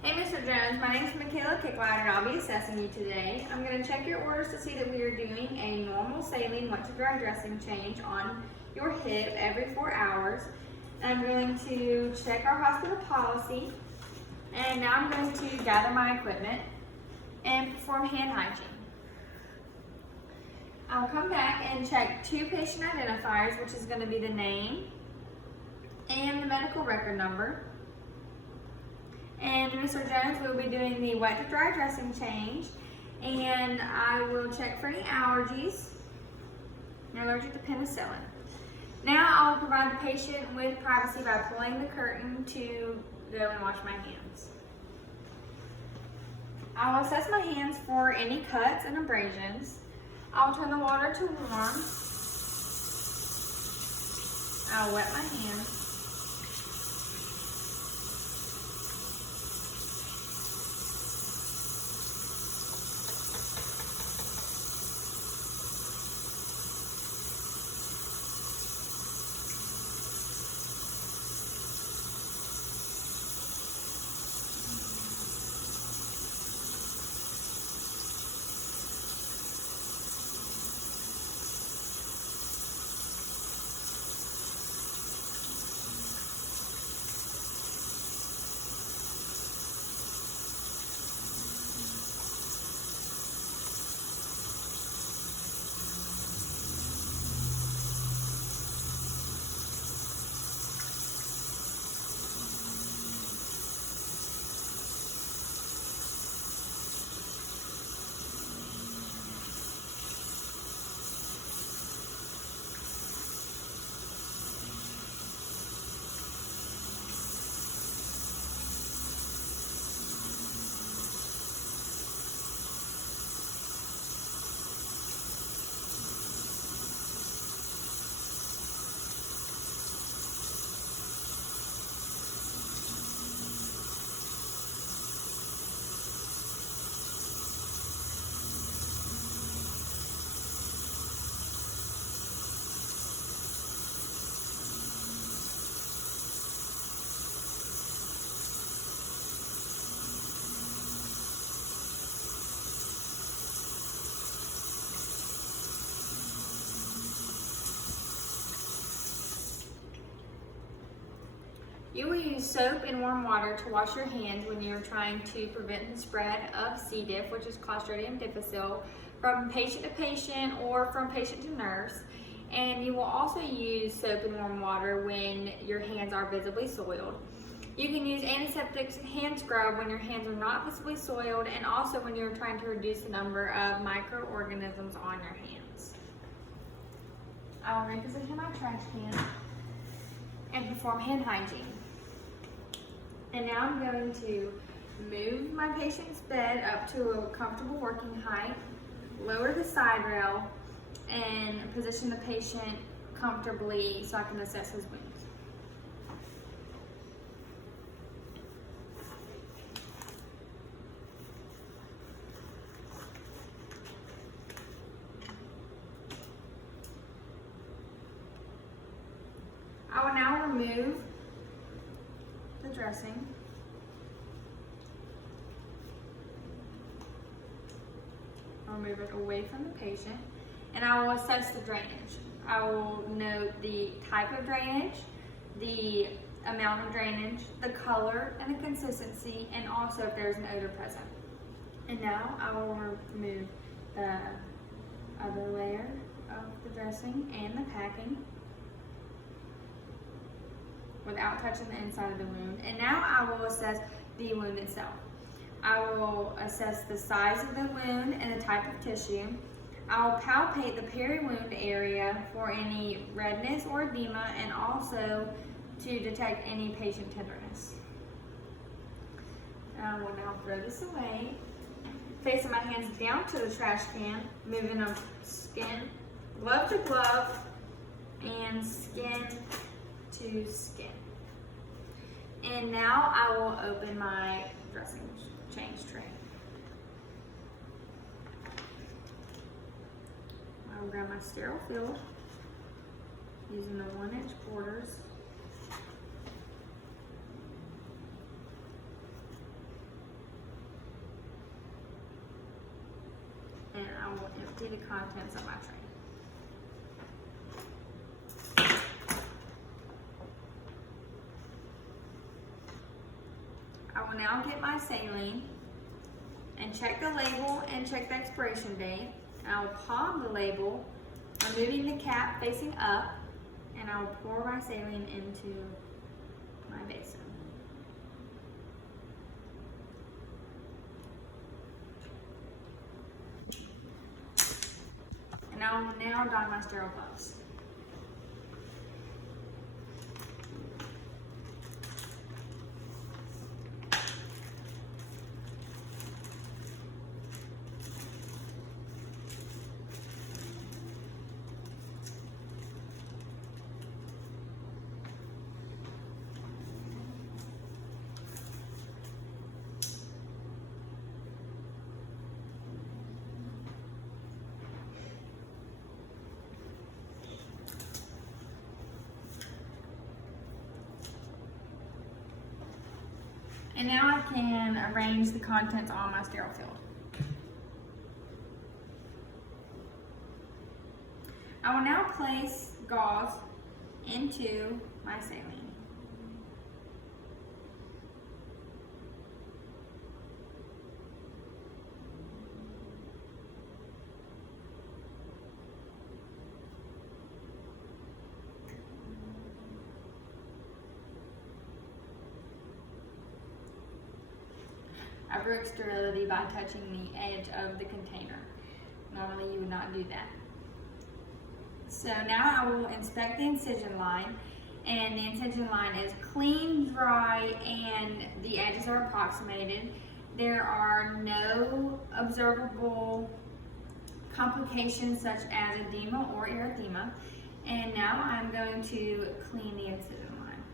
Hey, Mr. Jones, my name is Michaela Kicklight and I'll be assessing you today. I'm going to check your orders to see that we are doing a normal saline wet to dry dressing change on your hip every 4 hours. I'm going to check our hospital policy, and now I'm going to gather my equipment and perform hand hygiene. I'll come back and check 2 patient identifiers, which is going to be the name and the medical record number. And Mr. Jones, we'll be doing the wet to dry dressing change, and I will check for any allergies. You're allergic to penicillin. Now I'll provide the patient with privacy by pulling the curtain to go and wash my hands. I'll assess my hands for any cuts and abrasions. I'll turn the water to warm. I'll wet my hands. You will use soap and warm water to wash your hands when you're trying to prevent the spread of C. diff, which is Clostridium difficile, from patient to patient or from patient to nurse. And you will also use soap and warm water when your hands are visibly soiled. You can use antiseptic hand scrub when your hands are not visibly soiled, and also when you're trying to reduce the number of microorganisms on your hands. I will reposition my trash can and perform hand hygiene. And now I'm going to move my patient's bed up to a comfortable working height, lower the side rail, and position the patient comfortably so I can assess his wounds. I will now remove the dressing. I'll remove it away from the patient, and I will assess the drainage. I will note the type of drainage, the amount of drainage, the color and the consistency, and also if there's an odor present. And now I will remove the other layer of the dressing and the packing without touching the inside of the wound. And now I will assess the wound itself. I will assess the size of the wound and the type of tissue. I will palpate the peri-wound area for any redness or edema, and also to detect any patient tenderness. I will now throw this away, facing my hands down to the trash can, moving them glove to glove and skin to skin. And now I will open my dressing change tray. I will grab my sterile fill using the 1-inch borders. and I will empty the contents of my tray. I will now get my saline and check the label and check the expiration date. I will palm the label, removing the cap facing up, and I will pour my saline into my basin. And I will now don my sterile gloves. And now I can arrange the contents on my sterile field. I will now place gauze into my saline. I broke sterility by touching the edge of the container. Normally you would not do that. So now I will inspect the incision line, and the incision line is clean, dry, and the edges are approximated. There are no observable complications such as edema or erythema. And now I'm going to clean the incision line.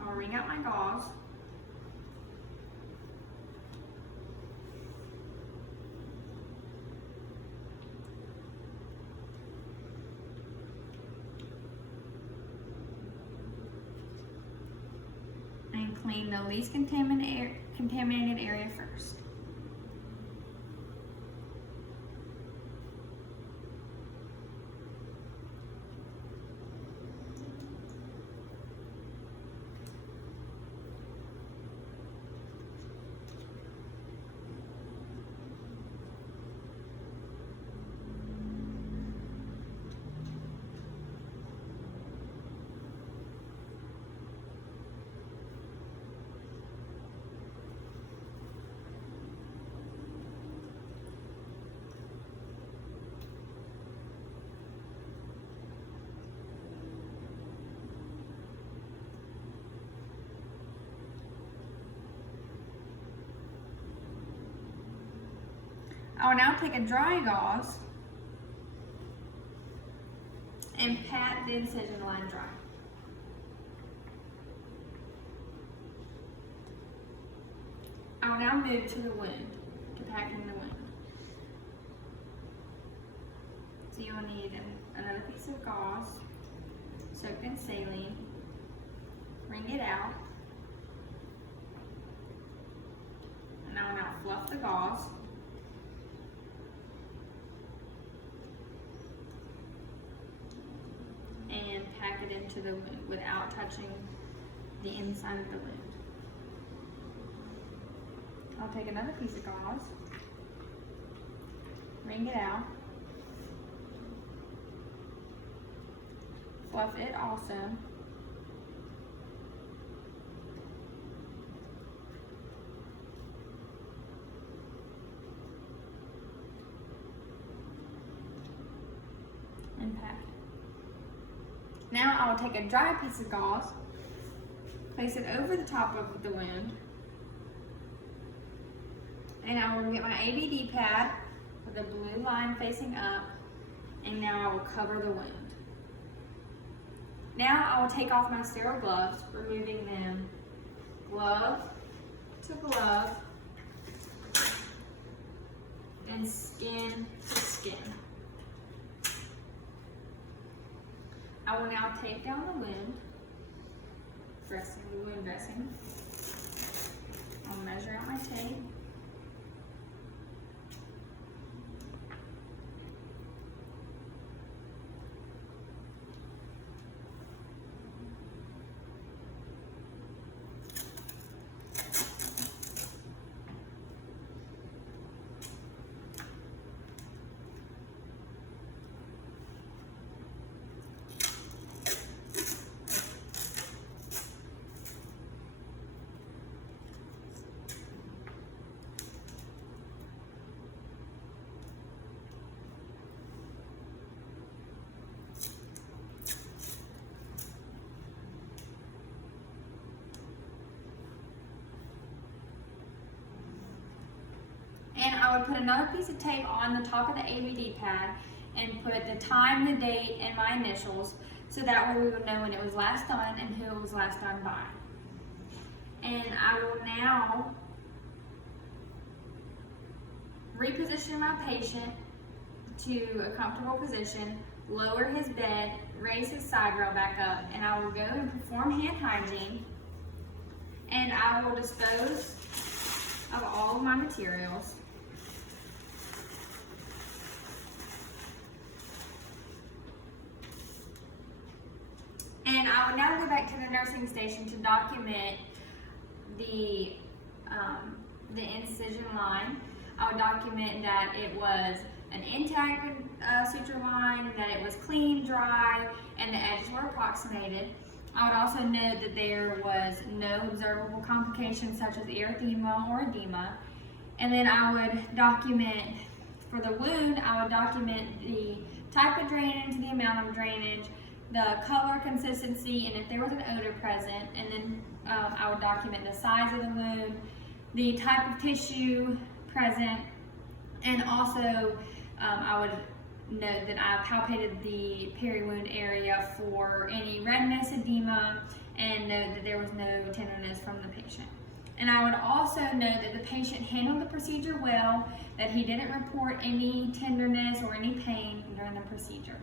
I'll wring out my gauze. And clean the least contaminated area first. I will now take a dry gauze and pat the incision line dry. I will now move to the wound, to packing the wound. So you will need another piece of gauze soaked in saline, wring it out, and I will now fluff the gauze. And pack it into the wound without touching the inside of the wound. I'll take another piece of gauze, wring it out, fluff it also, and pack it. Now I will take a dry piece of gauze, place it over the top of the wound, and I will get my ABD pad with a blue line facing up, and now I will cover the wound. Now I will take off my sterile gloves, removing them glove to glove and skin to skin. I will now take down the wound dressing. I'll measure out my tape. I would put another piece of tape on the top of the ABD pad and put the time, the date, and my initials, so that way we would know when it was last done and who it was last done by. And I will now reposition my patient to a comfortable position, lower his bed, raise his side rail back up, and I will go and perform hand hygiene, and I will dispose of all of my materials. And I will now go back to the nursing station to document the incision line. I will document that it was an intact suture line, that it was clean, dry, and the edges were approximated. I would also note that there was no observable complications such as erythema or edema. And then I would document, for the wound, I would document the type of drainage, the amount of drainage, the color consistency, and if there was an odor present. And then I would document the size of the wound, the type of tissue present, and also I would note that I palpated the peri-wound area for any redness, edema, and note that there was no tenderness from the patient. And I would also note that the patient handled the procedure well, that he didn't report any tenderness or any pain during the procedure.